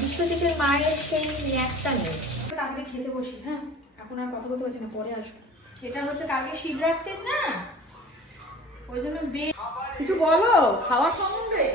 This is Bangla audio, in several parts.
বিশ্বজিতের মায়ের সেই ন্যাকটা নেই তাড়াতাড়ি খেতে বসি হ্যাঁ? এখন আর কথা বলতে পারছি না, পরে আসব। এটা হচ্ছে কালকে শিবরাত্রির, না? ওই জন্য কিছু বলো, খাওয়ার সম্বন্ধে?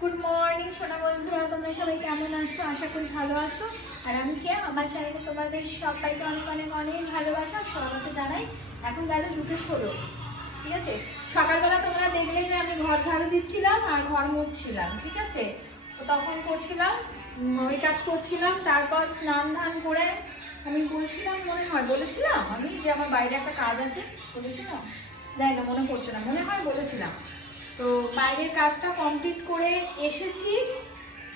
গুড মর্নিং সোনা বন্ধুরা, তোমরা সবাই কেমন আছো? আশা করি ভালো আছো। আর আমি কে? আমার চ্যানেলে তোমাদের সবাইকে অনেক অনেক অনেক ভালোবাসা, স্বাগত জানাই। এখন গেলে দুটো ষোলো, ঠিক আছে? সকালবেলা তোমরা দেখলে যে আমি ঘর ঝাড়ু দিচ্ছিলাম আর ঘর মুছছিলাম, ঠিক আছে? তখন করছিলাম ওই কাজ করছিলাম, তারপর স্নান ধান করে আমি বলছিলাম, মনে হয়, বলেছিলাম আমি যে আমার বাইরে একটা কাজ আছে বলেছিলাম যাই না, মনে পড়ছে না, মনে হয় বলেছিলাম। তো বাইরের কাজটা কমপ্লিট করে এসেছি,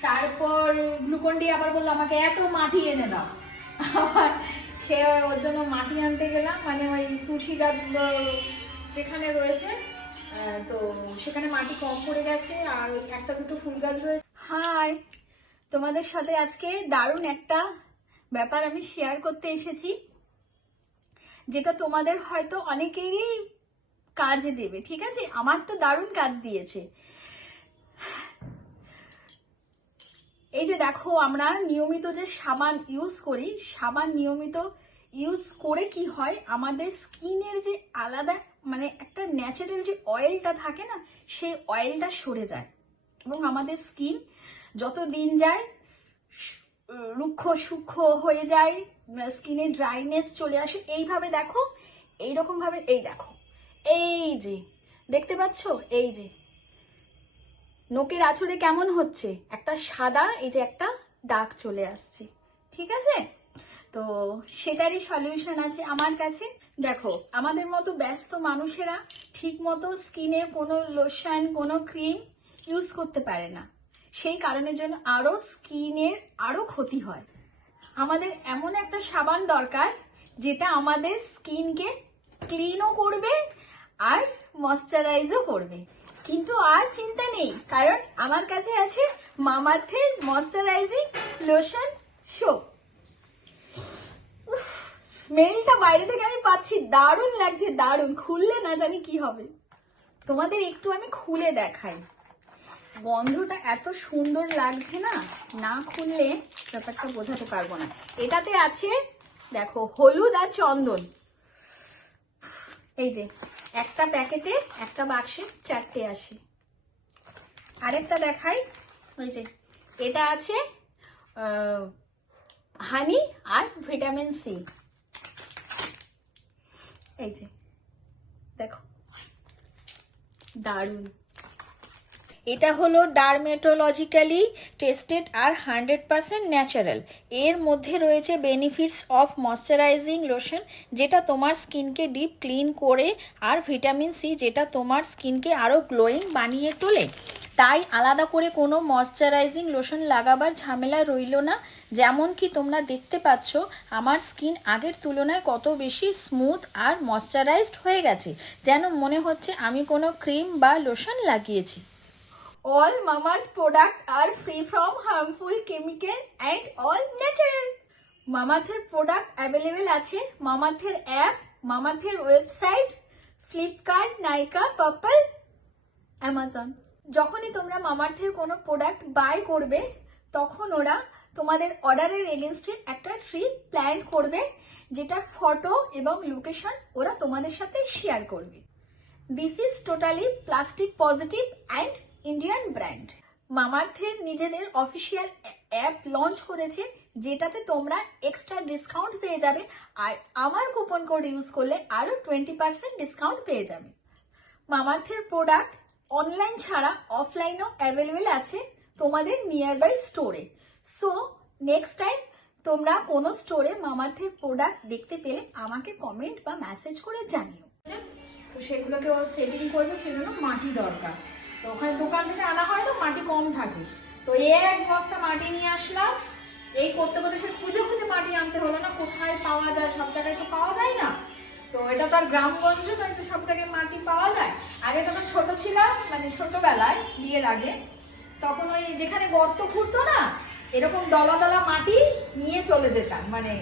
তারপর গ্লুকন ডি আবার বলল, আমাকে এত মাটি এনে দাও। আবার সে ওর জন্য মাটি আনতে গেলাম মানে ওই তুলসী গাছ যেখানে রয়েছে তো সেখানে মাটি কম পড়ে গেছে, আর ওই একটা দুটো ফুল গাছ রয়েছে। হাই, তোমাদের সাথে আজকে দারুণ একটা ব্যাপার আমি শেয়ার করতে এসেছি, যেটা তোমাদের হয়তো অনেকেরই কাজে দেবে, ঠিক আছে? আমার তো দারুণ কাজ দিয়েছে। এই যে দেখো, আমরা নিয়মিত যে সাবান ইউজ করি, সাবান নিয়মিত ইউজ করে কি হয়? আমাদের স্কিনের যে আলাদা মানে একটা ন্যাচারাল যে অয়েলটা থাকে না, সেই অয়েলটা সরে যায়। এবং আমাদের স্কিন যত দিন যায় রুক্ষ সূক্ষ্ম হয়ে যায় স্কিনে ড্রাইনেস চলে আসে। এইভাবে দেখো, এইরকম ভাবে এই দেখো, এই যে, দেখতে পাচ্ছ? এই যে। নোকের আঁচড়ে কেমন হচ্ছে? একটা সাদা, এই যে একটা দাগ চলে আসছে। ঠিক আছে? তো সেটারই সলিউশন আছে আমার কাছে। দেখো, আমাদের মতো ব্যস্ত মানুষেরা ঠিক মতো স্কিনে কোনো লোশন কোনো ক্রিম ইউজ করতে পারে না। সেই কারণের জন্য আরও স্কিনের আরও ক্ষতি হয়। আমাদের এমন একটা সাবান দরকার, যেটা আমাদের স্কিনকে ক্লিনও করবে আর ময়শ্চারাইজও করবে। কিন্তু আর চিন্তা নেই, কারণ আমার কাছে আছে মামার্থের ময়শ্চারাইজিং লোশন সোপ স্মেলটা বাইরে থেকে আমি পাচ্ছি, দারুণ লাগছে, দারুণ। খুললে না জানি কি হবে। তোমাদের একটু আমি খুলে দেখাই। গন্ধটা এত সুন্দর লাগছে না না খুললে ব্যাপারটা বোঝাতে পারব না। এটাতে আছে, দেখো, হলুদ আর চন্দন। এই যে, একটা প্যাকেটে, একটা বাক্সে চারটে আসে। আরেকটা দেখাই, ওই যে, এটা আছে হানি আর ভিটামিন সি এই যে, দেখো, দারুণ। এটা হলো ডার্মেটোলজিক্যালি টেস্টেড আর হান্ড্রেড পারসেন্ট ন্যাচারাল। এর মধ্যে রয়েছে বেনিফিটস অফ ময়শ্চারাইজিং লোশন, যেটা তোমার স্কিনকে ডিপ ক্লিন করে, আর ভিটামিন সি, যেটা তোমার স্কিনকে আরও গ্লোয়িং বানিয়ে তোলে। তাই আলাদা করে কোনো ময়শ্চারাইজিং লোশন লাগাবার ঝামেলা রইল না। যেমন কি তোমরা দেখতে পাচ্ছ, আমার স্কিন আগের তুলনায় কত বেশি স্মুথ আর ময়শ্চারাইজড হয়ে গেছে। যেন মনে হচ্ছে আমি কোনো ক্রিম বা লোশন লাগিয়েছি। All Mama's products are free from harmful chemical and all natural. মামাথের প্রোডাক্ট অ্যাভেলেবেল আছে মামাথের app মামাথের website Flipkart Nykaa Purplle Amazon যখনই তোমরা মামার্থের কোনো প্রোডাক্ট বাই করবে, তখন ওরা তোমাদের অর্ডারের এগেনস্টে একটা ট্রি প্ল্যান করবে যেটার ফটো এবং লোকেশন ওরা তোমাদের সাথে শেয়ার করবে this is totally plastic positive and Indian brand মামার্থের নিজেদের অফিসিয়াল অ্যাপ লঞ্চ করেছে, যেটাতে তোমরা এক্সট্রা ডিসকাউন্ট পেয়ে যাবে, আর আমার কুপন কোড ইউজ করলে আরও টোয়েন্টি পার্সেন্ট ডিসকাউন্ট পেয়ে যাবে। মামার্থের প্রোডাক্ট অনলাইন ছাড়া অফলাইনও অ্যাভেলেবেল আছে তোমাদের নিয়ার বাই স্টোরে সো নেক্সট টাইম তোমরা কোনো স্টোরে মামার্থের প্রোডাক্ট দেখতে পেলে, আমাকে কমেন্ট বা মেসেজ করে জানিও। তো সেগুলোকে ওর সেটিং করবে, সেজন্য মাটি দরকার। তো ওখানে দোকান থেকে আনা হয় তো, মাটি কম থাকে। তো এক বস্তা মাটি নিয়ে আসলাম। এই করতে করতে সে খুঁজে খুঁজে মাটি আনতে হলো না, কোথায় পাওয়া যায়? সব জায়গায় তো পাওয়া যায় না। তো এটা তো আর গ্রামগঞ্জ নয় যে সব জায়গায় মাটি পাওয়া যায়। আগে যখন ছোট ছিলাম মানে ছোটবেলায়, বিয়ের আগে, তখন ওই যেখানে গর্ত খুঁড়তো না, এরকম দলা দলা মাটি নিয়ে চলে যেতাম। মানে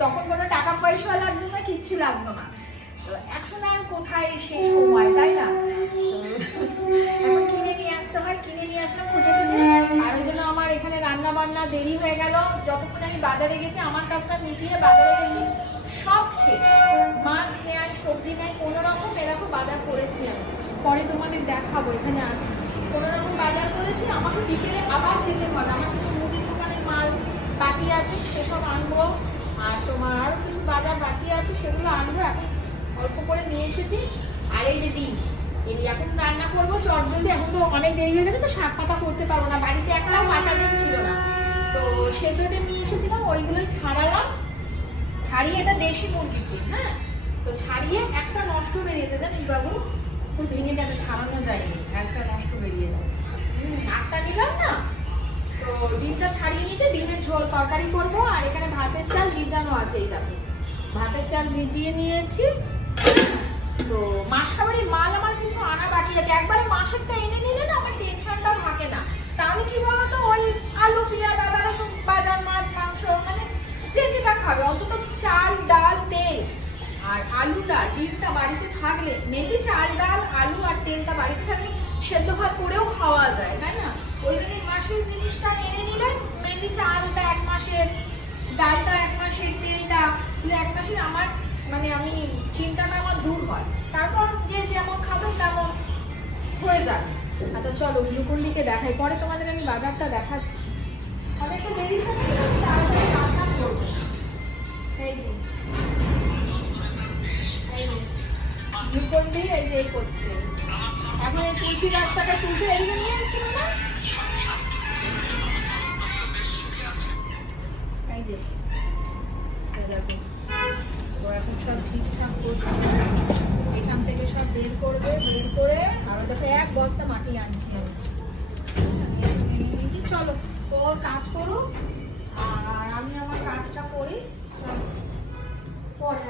তখন কোনো টাকা পয়সা লাগতো না, কিচ্ছু লাগতো না। এখন আর কোথায় সে সময়, তাই না? এখন কিনে নিয়ে আসতে হয়, কিনে নিয়ে আসলাম, খুঁজে খুঁজে। আর ওই জন্য আমার এখানে রান্না বান্না দেরি হয়ে গেল। যতক্ষণ আমি বাজারে গেছি, আমার কাজটা মিটিয়ে বাজারে গেছি, সব শেষ। মাছ নেয় সবজি নেয় কোনো রকম এরকম বাজার করেছি আমি। পরে তোমাদের দেখাবো, এখানে আছে। কোনো রকম বাজার করেছি, আমাকে বিকেলে আবার যেতে হবে। আমার কিছু মুদির দোকানের মাল বাকি আছে, সেসব আনব। আর তোমার আরও কিছু বাজার বাকি আছে, সেগুলো আনব এখন। অল্প করে নিয়ে এসেছি। আর এই যে ডিম, এই এখন রান্না করব, চট জলদি। এখন তো অনেক দেরি হয়ে গেছে, তো শাক পাতা করতে পারব না। বাড়িতে একটাও কাঁচা ডিম ছিল না। তো সেদ্ধ ডিম নিয়ে এসেছিলাম, ওইগুলোই ছাড়ালাম। ছাড়িয়ে এটা দেশি মুরগির ডিম হ্যাঁ? তো ছাড়িয়ে একটা নষ্ট বেরিয়েছে, জানিস বাবু? খুব ভেঙে গেছে, ছাড়ানো যায়নি। একটা নষ্ট বেরিয়েছে। আটটা নিলাম না? তো ডিমটা ছাড়িয়ে নিয়েছে, ডিমের ঝোল তরকারি করব। আর এখানে ভাতের চাল ভিজানো আছে, এই দেখো। ভাতের চাল ভিজিয়ে নিয়েছি। তো মাস খাবারের মাল আমার কিছু আনা বাকি আছে। একবারে মাসেরটা এনে নিলে না আমার টেনশনটা থাকে না। তাহলে কি বলতো, ওই আলু, পেঁয়াজ, আদা, রসুন বাজার মাছ, মাংস মানে যে যেটা খাবে, অন্তত চাল, ডাল, তেল। আর আলুটা ডিমটা বাড়িতে থাকলে মেনলি চাল, ডাল, আলু আর তেলটা বাড়িতে থাকলে সেদ্ধ ভাত করেও খাওয়া যায়, তাই না? ওই জন্য মাসের জিনিসটা এনে নিলে মেনলি চালটা এক মাসের, ডালটা এক মাসের, তেলটা এক মাসের, আমার মানে আমি, চিন্তাটা আমার দূর হয়। তারপর যে যেমন খাবে, তেমন হয়ে যাবে। আচ্ছা চলো গ্লুকন্ডিকে দেখাই। পরে তোমাদের আমি বাজারটা দেখাচ্ছি। একটু দেরি থাকে তাড়াতাড়ি এই এই যে। করছে। এখন এই তুলসী গাছটাকে তুলছে এদিকে নিয়ে না? এই যে। এই দেখো। এখন সব ঠিকঠাক করছে। এখান থেকে সব বের করবে, বের করে আরও দেখো এক বস্তা মাটি আনছি আমি। চলো, তোর কাজ করো, আর আমি আমার কাজটা করি। পরে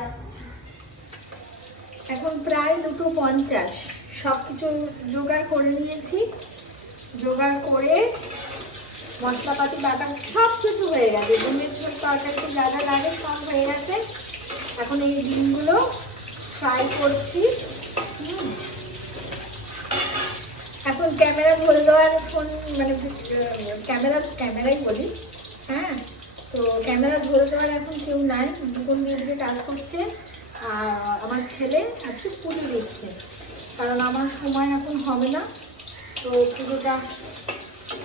এখন প্রায় দুটো পঞ্চাশ। সব কিছু জোগাড় করে নিয়েছি। জোগাড় করে মশলাপাতি বাটা সব কিছু হয়ে গেছে। ডিমের ঝোল তরকারিতে যা যা লাগে সব হয়ে গেছে। এখন এই ডিমগুলো ফ্রাই করছি। এখন ক্যামেরা ধরে দেওয়ার ফোন মানে ক্যামেরা, ক্যামেরাই বলি হ্যাঁ? তো ক্যামেরা ধরে দেওয়ার এখন কেউ নাই, দুজন মিলে কাজ করছে। আর আমার ছেলে আজকে পুজো দিচ্ছে, কারণ আমার সময় এখন হবে না। তো পুজোটা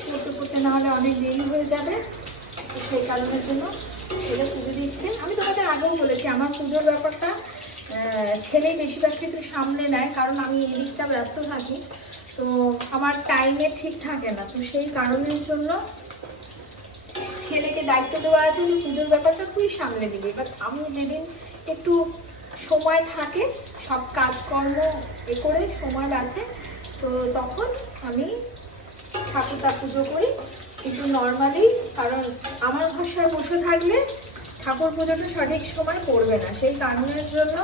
করতে করতে না হলে অনেক দেরি হয়ে যাবে সেই কারণের জন্য ছেলে পুজো দিচ্ছে। আমি তোমাদের আগেও বলেছি, আমার পুজোর ব্যাপারটা ছেলে বেশিরভাগ ক্ষেত্রে সামলে নেয়, কারণ আমি এদিকটা ব্যস্ত থাকি। তো আমার টাইমে ঠিক থাকে না। তো সেই কারণের জন্য ছেলেকে দায়িত্ব দেওয়া আছে আমি পুজোর ব্যাপারটা তুই সামলে দিবি এবার আমি যেদিন একটু সময় থাকে, সব কাজকর্ম এ করে সময় আছে, তো তখন আমি ঠাকুরটা পুজো করি। কিন্তু নর্মালি কারণ আমার ভাষায় বসে থাকলে ঠাকুর পুজোটা সঠিক সময় করবে না। সেই কারণের জন্য,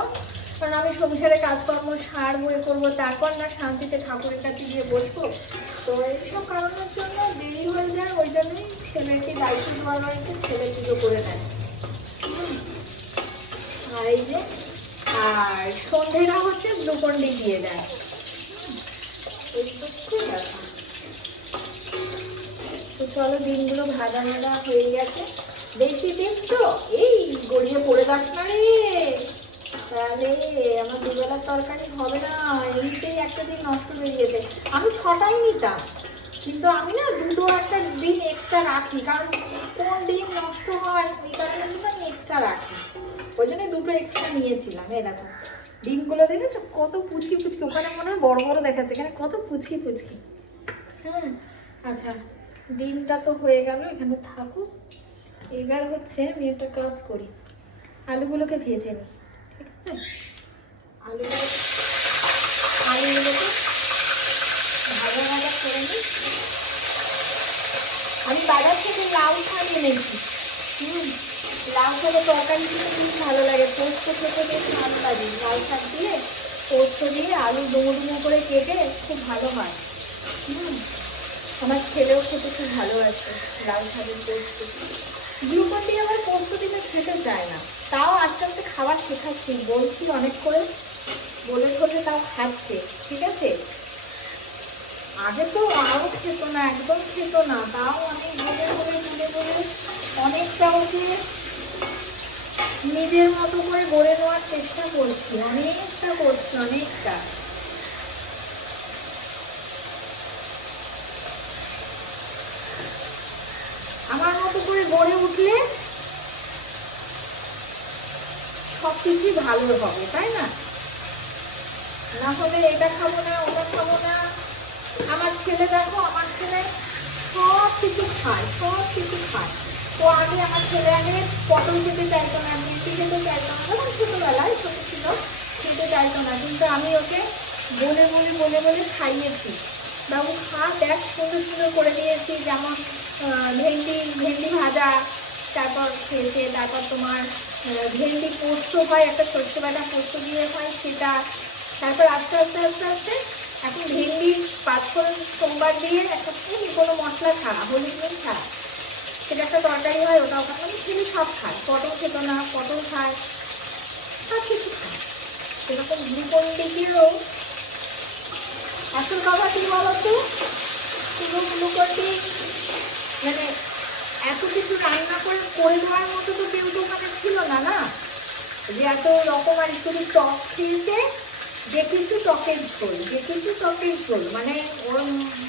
কারণ আমি সংসারে কাজকর্ম সার বয়ে করব, তারপর না শান্তিতে ঠাকুরের কাছে গিয়ে বসবো। তো এইসব কারণের জন্য দেরি হয়ে যায়, ওই জন্যই ছেলেকে দায়িত্ব দেওয়া হয়েছে, ছেলে পুজো করে নেয়। আর এই যে, আর সন্ধেটা হচ্ছে গ্লুকন্ডি দিয়ে দেয় এই হচ্ছে ব্যাপার। তো চলো ডিমগুলো ভাজা ভাজা হয়ে গেছে। বেশি দিন তো এই গড়িয়ে পড়ে যাস না রে। তাহলে আমার দুবেলার তরকারি হবে না। এমনিতেই একটা দিন নষ্ট হয়ে গেছে। আমি ছটাই নিতাম কিন্তু আমি না দুটো একটা দিন এক্সট্রা রাখি কারণ কোন দিন নষ্ট হয় এই কারণে কিন্তু আমি এক্সট্রা রাখি। ওই জন্য দুটো এক্সট্রা নিয়েছিলাম দেখো। ডিমগুলো দেখেছ? কত পুচকি পুচকি ওখানে মনে হয় বড় বড় দেখাচ্ছে এখানে কত পুচকি পুচকি হ্যাঁ আচ্ছা। ডিমটা তো হয়ে গেল, এখানে থাকুক। এবার হচ্ছে আমি একটা কাজ করি। আলুগুলোকে ভেজে নিই, ঠিক আছে? আলুগুলো আলুগুলোকে ভাজা ভাজা করে নিই। আমি বাজার থেকে লাউ শাক এনেছি। হুম, লাউ শাকের তরকারি খেতে খুব ভালো লাগে। পোস্ত খেতে বেশ ভালো লাগে। লাউ শাক দিয়ে পোস্ত দিয়ে আলু ডুমো ডুমো করে কেটে খুব ভালো হয়। হুম। আমার ছেলেও খেতে খুব ভালোবাসে লাউ শাকের দিয়ে আবার পোস্ত দিলে খেতে চায় না। তাও আস্তে আস্তে খাবার শেখাচ্ছি, বলছি অনেক করে। বলে ধরে তাও খাচ্ছে, ঠিক আছে? আগে তো আরও খেত না, একদম খেত না। তাও অনেক বলে করে বলে বলে অনেকটা ওকে নিজের মতো করে গড়ে নেওয়ার চেষ্টা করছি, অনেকটা করছি, অনেকটা আমার মতো করে গড়ে উঠলে সব কিছুই ভালো হবে, তাই না? না হলে এটা খাব না, ওটা খাব না। আমার ছেলে দেখো, আমার ছেলে সব কিছু খায় সব কিছু খায়। তো আগে আমার ছেলে আগে পটল খেতে চাইতো না, মিষ্টি খেতে চাইতো না। যখন ছোটোবেলায় ছোটো ছিল, খেতে চাইতো না। কিন্তু আমি ওকে বলে বলে বলে বলে খাইয়েছি। বাবু খা, দেখ, সুন্দর সুন্দর করে দিয়েছি। যেমন ভেন্ডি ভেন্ডি ভাজা, তারপর খেয়েছে তারপর তোমার ভেন্ডি পোস্ত হয়, একটা সর্ষে বাটা পোস্ত দিয়ে হয়, সেটা তারপর আস্তে আস্তে আস্তে আস্তে এখন ভেন্ডি পাঁচফোড়ন সোমবার দিয়ে একটা এমনি কোনো মশলা ছাড়া, হলুদ নুন ছাড়া। সেটা একটা তরকারি হয় ওটাও খায় মানে ছেলে সব খায়, পটল খেত না, পটল খায়, সব কিছু খায়। সেরকম গ্লুকন দিকেও আসল কথা কি বলতো? পুরো গ্লুকনটি মানে এত কিছু রান্না করে করে দেওয়ার মতো তো কেউ ওখানে ছিল না না? যে এত রকম আর শুধু টক খেয়েছে, যে কিছু টকের ঝোল, যে কিছু টকের ঝোল। মানে ওর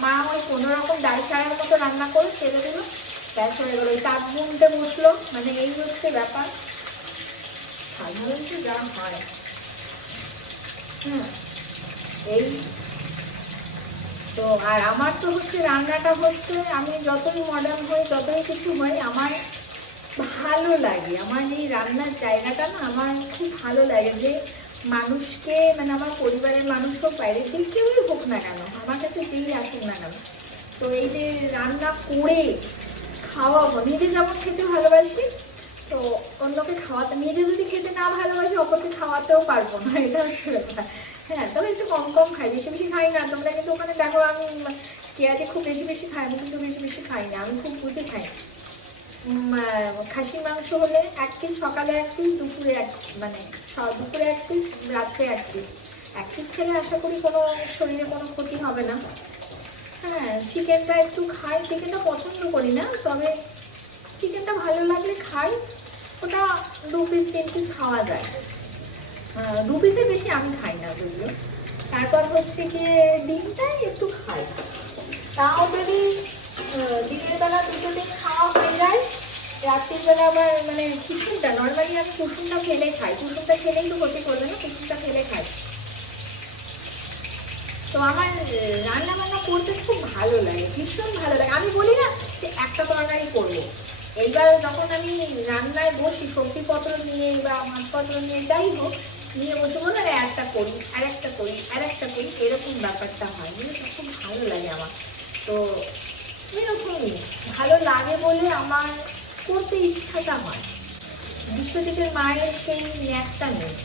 মা ওই কোনো রকম ডাল ছাড়ার মতো রান্না করে ছেড়ে দিল ব্যাস হয়ে গেলো তাপ গুনতে বসল মানে এই হচ্ছে ব্যাপার। সাধারণত যা হয়। হুম, এই তো আর আমার তো হচ্ছে রান্নাটা হচ্ছে, আমি যতই মডার্ন হই, যতই কিছু হই, আমার ভালো লাগে। আমার এই রান্নার জায়গাটা না, আমার খুব ভালো লাগে যে মানুষকে মানে আমার পরিবারের মানুষ হোক, বাইরে যে কেউই হোক না কেন, আমার কাছে যেই আসুক না কেন, তো এই যে রান্না করে খাওয়াবো, নিজে যেমন খেতে ভালোবাসি, তো অন্যকে খাওয়াতে, নিজে যদি খেতে না ভালোবাসি, অপরকে খাওয়াতেও পারব না, এটা হচ্ছে ব্যাপার। হ্যাঁ তবে একটু কম কম খাই, বেশি বেশি খাই না। তোমরা কিন্তু ওখানে দেখো আমি কেয়ারে খুব বেশি বেশি খাই, আমি কিন্তু বেশি বেশি খাই না, আমি খুব বুঝে খাই। খাসির মাংস হলে এক পিস সকালে এক পিস দুপুরে এক মানে দুপুরে এক পিস রাত্রে এক পিস এক পিস খেলে আশা করি কোনো শরীরে কোনো ক্ষতি হবে না। হ্যাঁ চিকেনটা একটু খাই, চিকেনটা পছন্দ করি না, তবে চিকেনটা ভালো লাগলে খাই, ওটা দু পিস তিন পিস খাওয়া যায়। দু পিসের বেশি আমি খাই না বুঝলো। তারপর হচ্ছে গিয়ে ডিমটাই একটু খাই। তাও যদি দিনের বেলা দুটো দিন খাওয়া হয়ে যায়, রাত্রির বেলা আবার মানে কুসুমটা নর্মালি আমি কুসুমটা ফেলে খাই। কুসুমটা খেলেই তো ক্ষতি করবে না, কুসুমটা ফেলে খাই। তো আমার রান্না বান্না করতে খুব ভালো লাগে, ভীষণ ভালো লাগে। আমি বলি না যে একটা তরকারি করব। এইবার যখন আমি রান্নায় বসি, সবজিপত্র নিয়ে বা মাছপত্র নিয়ে যাই হোক নিয়ে বসে বলো না একটা করি, আর একটা করি, আর একটা করি। এরকম ব্যাপারটা হয়। বুঝেছ খুব ভালো লাগে আমার। তো এরকমই ভালো লাগে বলে আমার করতে ইচ্ছাটা হয়। বিশ্বজিতের মায়ের সেই ন্যাকটা নেই।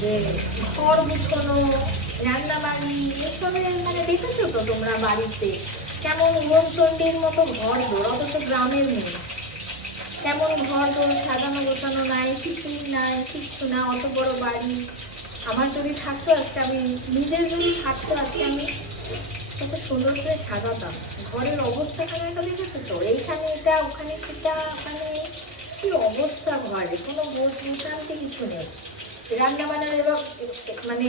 যে ঘর গুছানো রান্না বাড়ি এসবের মানে দেখেছ তো তোমরা বাড়িতে? কেমন উড়নচণ্ডীর মতো ঘর দৌড় অথচ গ্রামের মেয়ে। কেমন ঘর দৌড় সাজানো গোছানো নাই, কিছুই নাই, কিচ্ছু না, অত বড় বাড়ি। আমার যদি থাকতো আজকে, আমি নিজের যদি থাকতো আজকে, আমি কত সুন্দর করে সাজাতাম। ঘরের অবস্থাখানে একটা দেখেছ তো? এইখানে এটা, ওখানে সেটা, ওখানে কি অবস্থা ঘরে? কোনো বোঝ মোটামুটি কিছু নেই। রান্না বান্না এবার মানে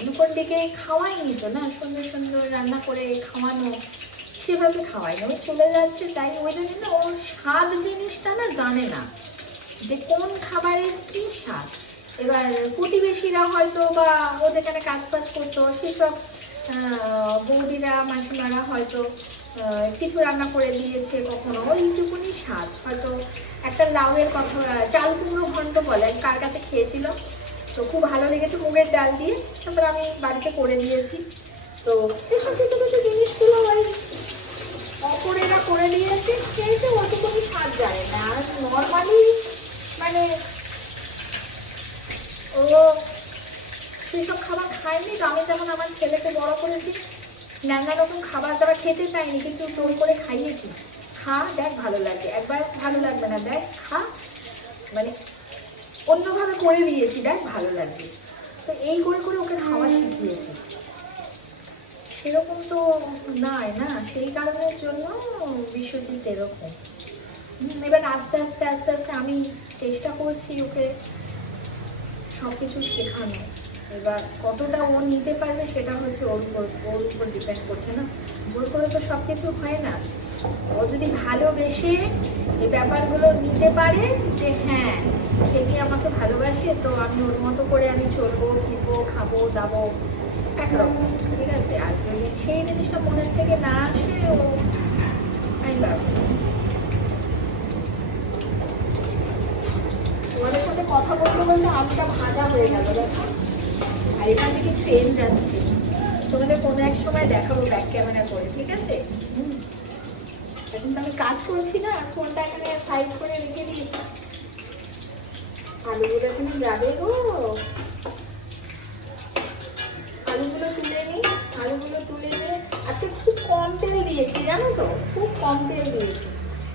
গ্লুকন দিকে খাওয়াইনি তো না? সুন্দর সুন্দর রান্না করে খাওয়ানো। সেভাবে খাওয়াই ওই চলে যাচ্ছে, তাই ওই জন্য ওর স্বাদ জিনিসটা না জানে না যে কোন খাবারের কি স্বাদ। এবার প্রতিবেশীরা হয়তো বা ও যেখানে কাজ ফাজ করতো, সেসব বৌদিরা, মাসিমারা হয়তো কিছু রান্না করে দিয়েছে কখনো। ওইটুকুনি স্বাদ। হয়তো একটা লাউয়ের কথা, চাল কুমড়ো ঘন্ট বলে কার কাছে খেয়েছিল? তো খুব ভালো লেগেছে মুগের ডাল দিয়ে। তারপর আমি বাড়িতে করে দিয়েছি। তো সেসব কিছু কিছু জিনিসগুলো ওই করে দিয়েছে খেয়েছে ওটুকুনি স্বাদ জানে না। আর নর্মালি মানে ও সেসব খাবার খায়নি, তো আমি যেমন আমার ছেলেকে বড় করেছি নানা রকম খাবার দাবার খেতে চাইনি কিন্তু জোর করে খাইয়েছি। খা, দেখ ভালো লাগে। একবার ভালো লাগবে না, দেখ খা। মানে অন্যভাবে করে দিয়েছি, দেখ ভালো লাগবে। তো এই করে করে ওকে খাওয়া শিখিয়েছি। সেরকম তো নাই না? সেই কারণের জন্য বিশ্বজিৎ এরকম। এবার আস্তে আস্তে আস্তে আস্তে আমি চেষ্টা করছি ওকে সব কিছু শেখানো এবার কতটা ও নিতে পারবে সেটা হচ্ছে ওর উপর ওর উপর ডিপেন্ড করছে না। জোর করে তো সব কিছু হয় না। ও যদি ভালোবেসে এই ব্যাপারগুলো নিতে পারে যে হ্যাঁ খেমি আমাকে ভালোবাসে, তো আমি ওর মতো করে আমি চলবো, ফিরবো, খাব, দাবো। একরকম ঠিক আছে আর সেই জিনিসটা মনের থেকে না আসে, ও আমি পারব। তোমাদের সাথে কথা বলতে বলতে আমটা ভাজা হয়ে গেল, দেখো আর এখান থেকে ট্রেন যাচ্ছে তোমাদের কোনো এক সময় দেখাবো ব্যাক ক্যামেরা করে, ঠিক আছে। এখন আমি কাজ করছি না ফোনটা এখানে সাইড করে রেখে দিয়েছি আলুগুলো এখন যাবে গো কম তেল দিয়েছি, জানো তো? খুব কম তেল দিয়েছি।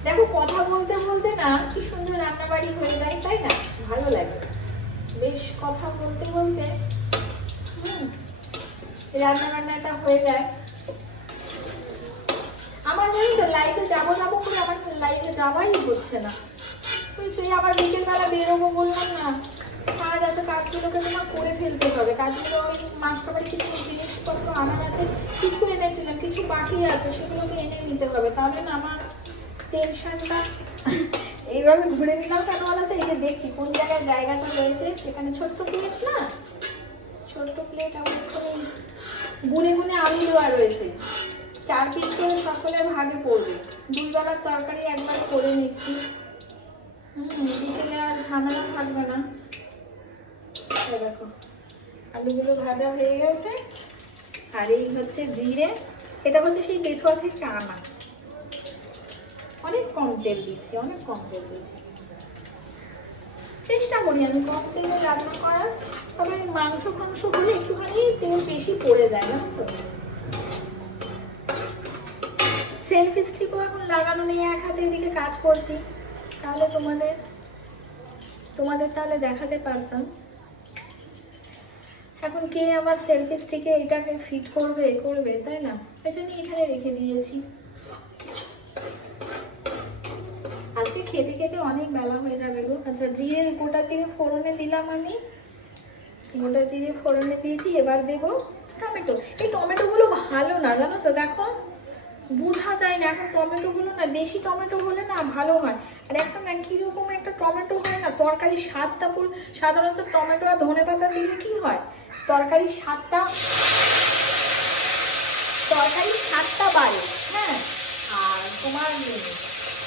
দেখো, কথা বলতে বলতে না, কি সুন্দর রান্নাবাড়ি হয়ে যায়, তাই না? ভালো লাগে। বেশ কথা বলতে বলতে রান্না বান্নাটা হয়ে যায়। আমার জানি তো লাইভে যাব যাব করে আমার লাইভে যাওয়াই হচ্ছে না। এই আবার বিকেলবেলা বেরোবো বললাম না। কাজ আছে কাজগুলোকে তোমার করে ফেলতে হবে। কাজগুলো মাস্টার বাড়ি কিছু জিনিসপত্র আনার আছে, কিছু এনেছিলাম, কিছু বাকি আছে, সেগুলোকে এনে নিতে হবে। তাহলে না আমার টেনশনটা এইভাবে ঘুরে নিলাম কেন বলতো? এই যে দেখছি কোন জায়গায় জায়গাটা রয়েছে সেখানে ছোট্ট প্লেট না? ছোট্ট প্লেট আমার এখানে গুনে গুনে আলু দেওয়া রয়েছে। চার পিস করে সকলের ভাগে পড়বে। দুই বেলার তরকারি একবার করে নিচ্ছি। হুম বিকেলে আর ঝামেলা থাকবে না। আলুগুলো ভাজা হয়ে গেছে। আর এই হচ্ছে জিরে, এটা হচ্ছে সেই বেথুয়া থেকে আনা। অনেক কম তেল দিচ্ছি অনেক কম তেল দিচ্ছি চেষ্টা করি আমি, কম তেলে রান্না করার, তবে মাংস ফাংস হলে একটুখানি তেল বেশি পড়ে যায়, জানো তো? সেলফি স্টিকও এখন লাগানো নেই, এক হাতে এদিকে কাজ করছি। তাহলে তোমাদের তোমাদের তাহলে দেখাতে পারতাম। এখন কে আমার সেলফি স্টিকে এটাকে ফিট করবে করবে, তাই না? এই জন্য এখানে রেখে দিয়েছি। আজকে খেতে খেতে অনেক বেলা হয়ে যাবে গো। আচ্ছা জিরে গোটা জিরে ফোড়নে দিলাম আমি। গোটা জিরে ফোড়নে দিয়েছি, এবার দেবো টমেটো। এই টমেটোগুলো ভালো না, জানো তো? দেখো। বোঝা যায় না, এখন টমেটো টমেটোগুলো না, দেশি টমেটো হলে না ভালো হয়। আর এখন না কীরকম একটা টমেটো হয় না তরকারির স্বাদটা পুরো, সাধারণত টমেটো আর ধনে পাতা দিলে কি হয়? তরকারির স্বাদটা তরকারির স্বাদটা বাড়ে হ্যাঁ? আর তোমার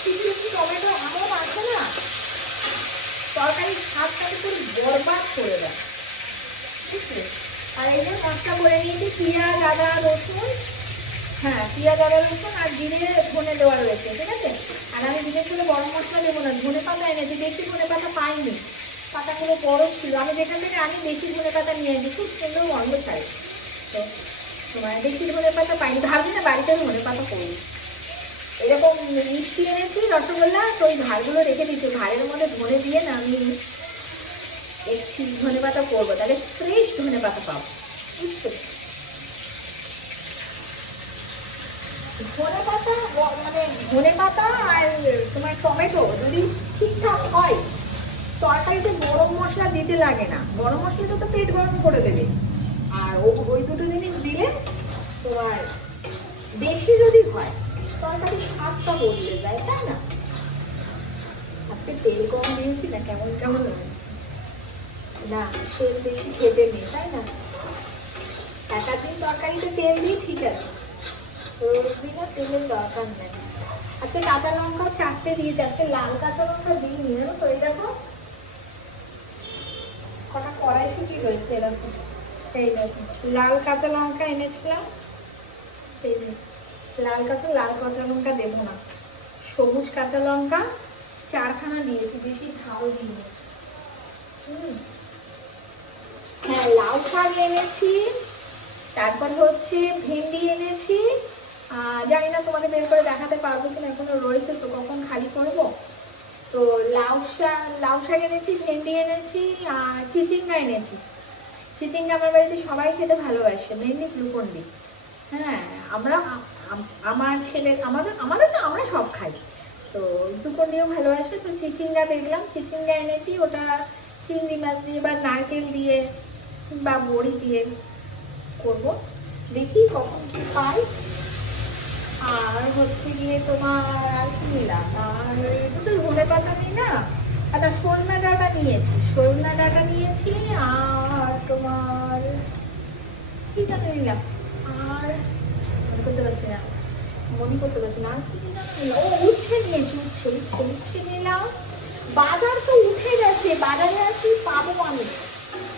কিছু কিছু টমেটো এমন আছে না, তরকারির স্বাদটাকে পুরো বরবাদ করে দেয়। বুঝলে আর এই যে মশলা করে নিয়েছি, পেঁয়াজ, আদা, রসুন হ্যাঁ পেঁয়াজ, আদা, রসুন আর জিরে ধনে দেওয়া রয়েছে, ঠিক আছে? আর আমি জিজ্ঞেস করে গরম মশলা দেবো না, ধনে পাতা এনেছি, বেশি ধনে পাইনি। পাতাগুলো বড় ছিল, আমি যেখান থেকে আনি বেশি ধনে নিয়ে আসি খুব সুন্দর গন্ধ বেশি ধনে পাইনি, ভাবছি না বাড়িতে ধনে পাতা করি। এরকম মিষ্টি এনেছি, রসগোল্লা, তো ওই ভাড়গুলো রেখে দিচ্ছি ভাড়ের মধ্যে ধনে দিয়ে না আমি দেখছি ধনে পাতা করব, তাহলে ফ্রেশ ধনে পাতা পাবো, বুঝছ? ধনে পাতা মানে ধনে পাতা আর তোমার টমেটো যদি ঠিকঠাক হয়, তরকারিতে গরম মশলা দিতে লাগে না। গরম মশলাটা তো পেট গরম করে দেবে। আর ওই দুটো জিনিস দিলে তোমার বেশি যদি হয়, তরকারির স্বাদটা বদলে যায়, তাই না? আজকে তেল কম দিয়েছি না, কেমন কেমন না, তেল বেশি খেতে নেই, তাই না? একা দিন তরকারিতে তেল দিই ঠিক আছে। কাঁচা লঙ্কা লাল কাঁচা লঙ্কা লাল কাঁচা লঙ্কা এনেছিলাম। লাল কাঁচা লাল কাঁচা লঙ্কা দেবো না। সবুজ কাঁচা লঙ্কা চারখানা দিয়েছি, বেশি ঝাল হুম। হ্যাঁ লাউ শাক এনেছি, তারপর হচ্ছে ভেন্ডি এনেছি জানি না তোমাকে বের করে দেখাতে পারব কিনা, এখনও রয়েছে তো, কখন খালি করব তো লাউ শাক লাউ শাক এনেছি, ভেন্ডি এনেছি, আর চিচিঙ্গা এনেছি। চিচিঙ্গা আমার বাড়িতে সবাই খেতে ভালোবাসে মেনলি গ্লুকন্ডি। হ্যাঁ আমরা আমার ছেলে, আমাদের আমাদের তো আমরা সব খাই। তো গ্লুকন্ডিও ভালোবাসে, তো চিচিঙ্গা দেখলাম, চিচিঙ্গা এনেছি, ওটা চিংড়ি মাছ দিয়ে বা নারকেল দিয়ে বা বড়ি দিয়ে করব। দেখি কখন কি পাই আর হচ্ছে গিয়ে তোমার আর কি নিলাম? আর দুটো ধনে পাতা নিই না আচ্ছা সরনা ডাটা নিয়েছি। সরনা ডাটা নিয়েছি আর তোমার কি জানো নিলাম? আর মনে করতে পারছি না। মনে করতে পারছি না। আর কি নিলাম? ও, উচ্ছে নিয়েছি, উচ্ছে উচ্ছে উচ্ছে নিলাম। বাজার তো উঠে গেছে। বাজারে আর কি পাবো আমি?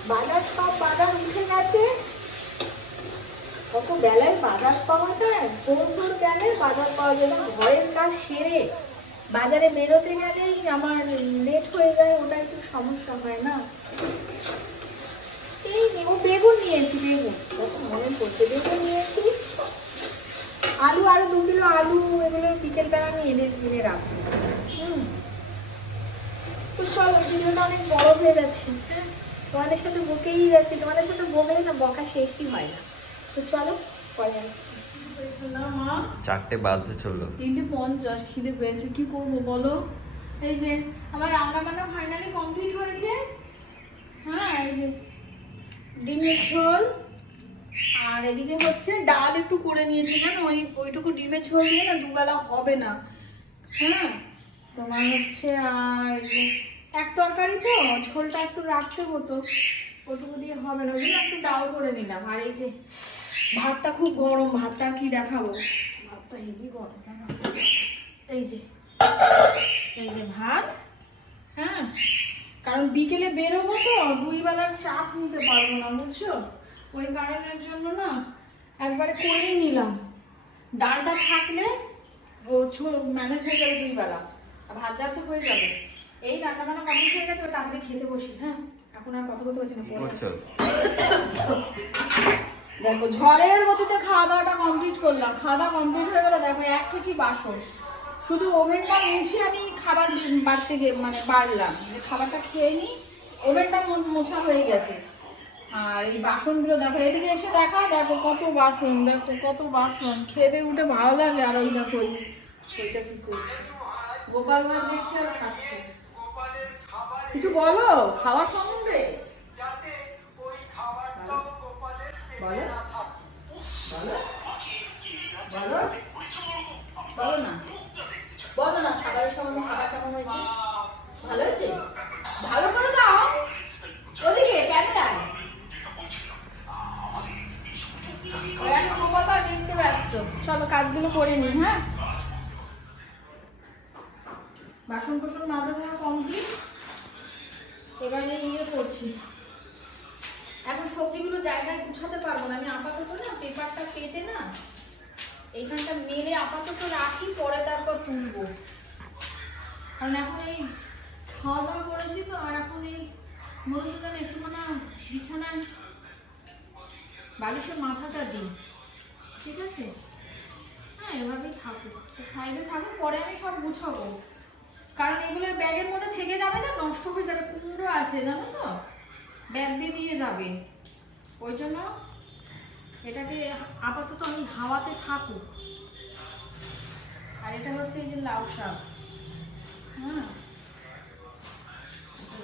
বাজার সব বাজার উঠে গেছে। কত বেলায় বাজার পাওয়া যায়? কোন গেলে বাজার পাওয়া যায়? কাজ সেরে। বাজারে বেরোতে গেলেই আমার লেট হয়ে যায়, ওটা একটু সমস্যা হয় না? এই ও বেগুন নিয়েছি, বেগুন। মনে বেগুন নিয়েছি। আলু আরও দু কিলো আলু, এগুলো বিকেল বেলা আমি এনে কিনে রাখব। হুম। তো চলো, ভিডিওটা অনেক বড় হয়ে যাচ্ছে। হ্যাঁ? তোমাদের সাথে বকেই যাচ্ছি। তোমাদের সাথে বকলে না, বকা শেষই হয় না। তো চলো পরে আসছি। চারটে বাজতে চলল। তিনটে পঞ্চাশ খিদে পেয়েছে কি করব বলো? এই যে আমার রান্না বান্না ফাইনালি কমপ্লিট হয়েছে। হ্যাঁ এই যে ডিমের ঝোল আর এদিকে হচ্ছে ডাল একটু করে নিয়েছি জানো? ওই ওইটুকু ডিমের ঝোল দিয়ে না দুবেলা হবে না। হ্যাঁ তোমার হচ্ছে আর এই যে এক তরকারি তো ঝোলটা একটু রাখতে হতো। ওটুকু দিয়ে হবে না ওই জন্য একটু ডাল করে নিলাম। আর এই যে ভাতটা খুব গরম ভাতটা কি দেখাবো? ভাতটা হেভি গরম। এই যে এই যে ভাত হ্যাঁ? কারণ বিকেলে বেরোবো তো দুই বেলার চাপ নিতে পারব না বুঝছ? ওই কারণের জন্য না একবারে করেই নিলাম। ডালটা থাকলে ও ম্যানেজ হয়ে যাবে দুই বেলা আর ভাত যাচ্ছে হয়ে যাবে। এই রান্না বান্না কমপ্লিট হয়ে গেছে তাড়াতাড়ি খেতে বসি হ্যাঁ? এখন আর কথা বলতে পারছি না দেখো, ঝড়ের গতিতে খাওয়া দাওয়াটা কমপ্লিট করলাম। খাওয়া দাওয়া কমপ্লিট হয়ে গেলে দেখো, এক থেকে বাসন শুধু ওভেনটা মুছে আমি খাবার বাড়তে গিয়ে মানে বাড়লাম। যে খাবারটা খেয়ে নিই ওভেনটা মোছা হয়ে গেছে। আর এই বাসনগুলো দেখো, এদিকে এসে দেখা, দেখো কত বাসন, দেখো কত বাসন। খেতে উঠে ভালো লাগে আর ওই দেখো, ওই ওইটা কি গোপাল ভাত দেখছে আর খাচ্ছে। কিছু বলো খাওয়ার সম্বন্ধে? বলো বলো। বলো। বলো। বলো না। বলো না, খাবারের সম্বন্ধে খাবার কেমন হয়েছে? ভালো হয়েছে? ভালো করে দাও। ওদিকে, ক্যামেরায়। গোপালদা দেখতে ব্যস্ত। চলো, কাজগুলো করে নি হ্যাঁ? বাসন কোসন মাজা ধরা কমপ্লিট। এবারে ইয়ে করছি। এখন সবজিগুলো জায়গায় গুছাতে পারব না। আমি আপাতত না পেপারটা কেটে না এইখানটা মেলে আপাতত রাখি, পরে তারপর তুলবো। কারণ এখন এই খাওয়া দাওয়া করেছি তো, আর এখন এই মনে যেন একটু না বিছানায় বালিশের মাথাটা দিই। ঠিক আছে? হ্যাঁ এভাবেই থাকুক সাইডে থাকুক পরে আমি সব গুছাবো। কারণ এগুলো ব্যাগের মধ্যে থেকে যাবে না, নষ্ট হয়ে যাবে। কুমড়ো আছে, জানো তো? ব্যাগ দিয়ে যাবে। ওই জন্য এটাকে আপাতত আমি হাওয়াতে থাকুক। আর এটা হচ্ছে এই যে লাউ শাক। হ্যাঁ?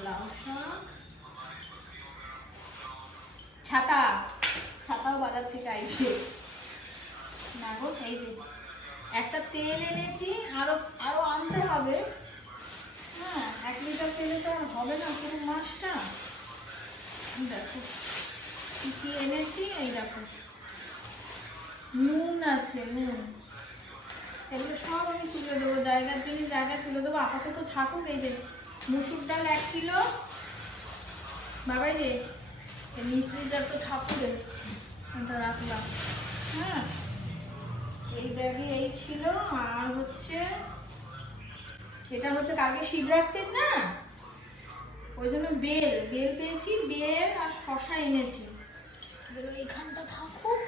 লাউ শাক। ছাতা। ছাতাও বাজার থেকে আইছে। না গো, এই যে একটা তেল এনেছি, আরও আরও আনতে হবে। হ্যাঁ এক লিটার তেলে তো আর হবে না পুরো মাসটা দেখো কি কি এনেছি এই দেখো নুন আছে নুন এগুলো সব আমি তুলে দেবো জায়গার জন্য জায়গায় তুলে দেবো আপাতত থাকুক এই যে মুসুর ডাল এক কিলো বাবাই রে এই মিশ্রিটা তো ঠাকুরের এটা রাখলাম হ্যাঁ এই ব্যাগে এই ছিল আর হচ্ছে এটা হচ্ছে কালকে শিবরাত্রির না ওই জন্য বেল বেল পেয়েছি, বেল আর শশা এনেছি। এগুলো এইখানটা থাকুক,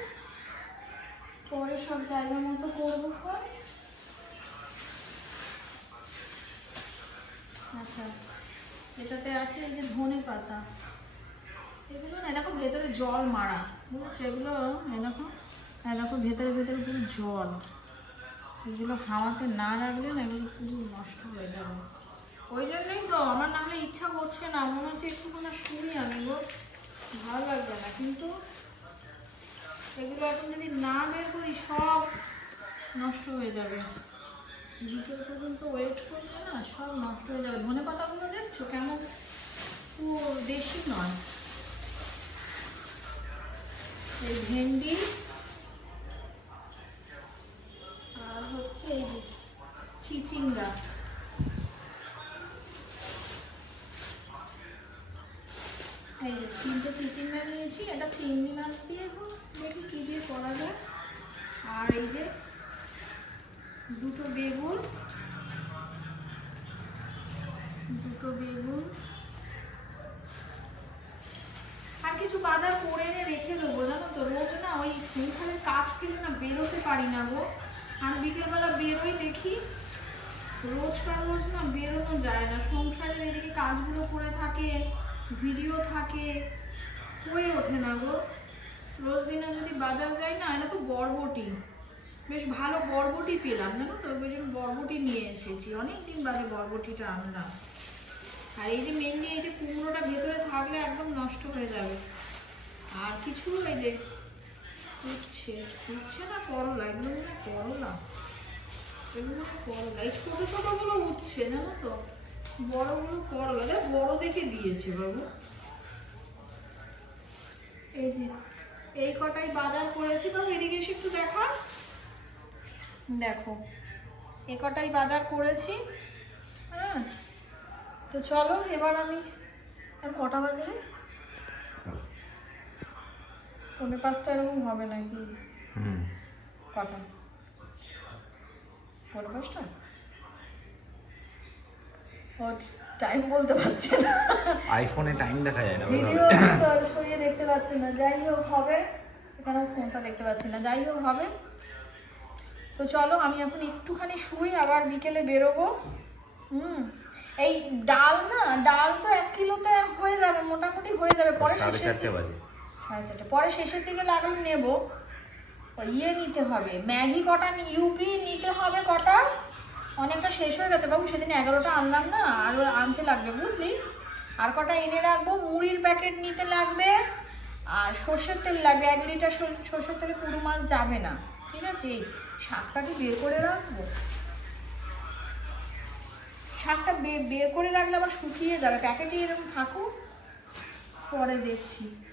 পরে সব জায়গা মতো করব হয় আচ্ছা এটাতে আছে এই যে ধনে পাতা। এগুলো দেখো ভেতরে জল মারা, বুঝেছ? এগুলো দেখো এই দেখো ভেতরে ভেতরে পুরো জল। এগুলো হাওয়াতে না রাখলে না, এগুলো পুরো নষ্ট হয়ে যাবে। ওই জন্যই তো, আমার না হলে ইচ্ছা করছে না। মনে হচ্ছে একটুখানি শুনি আমি গো। ভালো লাগবে না। কিন্তু এগুলো এখন যদি না বের করি, সব নষ্ট হয়ে যাবে। বিকেল পর্যন্ত ওয়েট করলে না সব নষ্ট হয়ে যাবে। ধনে পাতাগুলো দেখছ? কেমন পুরো দেশি নয়। এই ভেন্ডি আর হচ্ছে এই চিচিঙ্গা। এই তিনটে চিচিঙ্গা নিয়েছি এটা চিংড়ি মাছ দিয়ে দেখি কী দিয়ে করা যায়। আর এই যে দুটো বেগুন দুটো বেগুন। আর কিছু বাজার করে এনে রেখে দেবো, জানো তো? রোজ না ওই সংসারের কাজ ফেলে না বেরোতে পারি না গো। আর বিকেলবেলা বেরোই দেখি, রোজকার রোজ না বেরোনো যায় না। সংসারের এদিকে কাজগুলো করে থাকে ভিডিও থাকে, হয়ে ওঠে না গো। রোজ দিনে যদি বাজার যাই না এটা তো বরবটি। বেশ ভালো বরবটি পেলাম, জানো তো? ওই জন্য বরবটি নিয়ে এসেছি। অনেক দিন বাদে বরবটিটা আনলাম। আর এই যে মেনলি এই যে কুমড়োটা ভেতরে থাকলে একদম নষ্ট হয়ে যাবে। আর কিছু এই যে উচ্ছে উচ্ছে না করলা, এগুলো মনে করলা। এগুলো করলা। এই ছোটো ছোটোগুলো উঠছে জানো তো? বড়গুলো করলা দেখ বড় দেখে দিয়েছে বাবু। এই যে এই কটাই বাজার করেছি বাবু এদিকে এসে একটু দেখা। দেখো এ কটাই বাজার করেছি। হ্যাঁ তো চলো এবার আমি আর কটা বাজে রে? পৌনে পাঁচটা এরকম হবে নাকি? কটা? পৌনে পাঁচটা? টাইম বলতে পারছে না। আইফোনে টাইম দেখা যায় না ভিডিও সরিয়ে দেখতে পাচ্ছি না। যাই হোক হবে। এখানে ফোনটা দেখতে পাচ্ছি না। যাই হোক হবে। তো চলো আমি এখন একটুখানি শুই আবার বিকেলে বেরোবো। হুম। এই ডাল না ডাল তো এক কিলোতে হয়ে যাবে মোটামুটি হয়ে যাবে। পরে সাড়ে চারটে বাজে। সাড়ে চারটে। পরে শেষের দিকে লাগলে নেব। ইয়ে নিতে হবে। ম্যাগি কটা ইউপি নিতে হবে কটা? অনেকটা শেষ হয়ে গেছে বাবু, সেদিন এগারোটা আনলাম না, আর আনতে লাগবে, বুঝলি? আর কটা এনে রাখব? মুড়ির প্যাকেট নিতে লাগবে, আর সর্ষের তেল লাগবে, এক লিটার সর- সর্ষের তেলে পুরো মাছ যাবে না। ঠিক আছে? এই শাকটা কি বের করে রাখব? শাকটা বের করে রাখলে আবার শুকিয়ে যাবে। প্যাকেটে এরকম থাকুক, পরে দেখছি।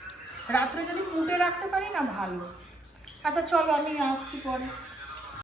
রাত্রে যদি কুটে রাখতে পারি না, ভালো। আচ্ছা চলো, আমি আসছি পরে।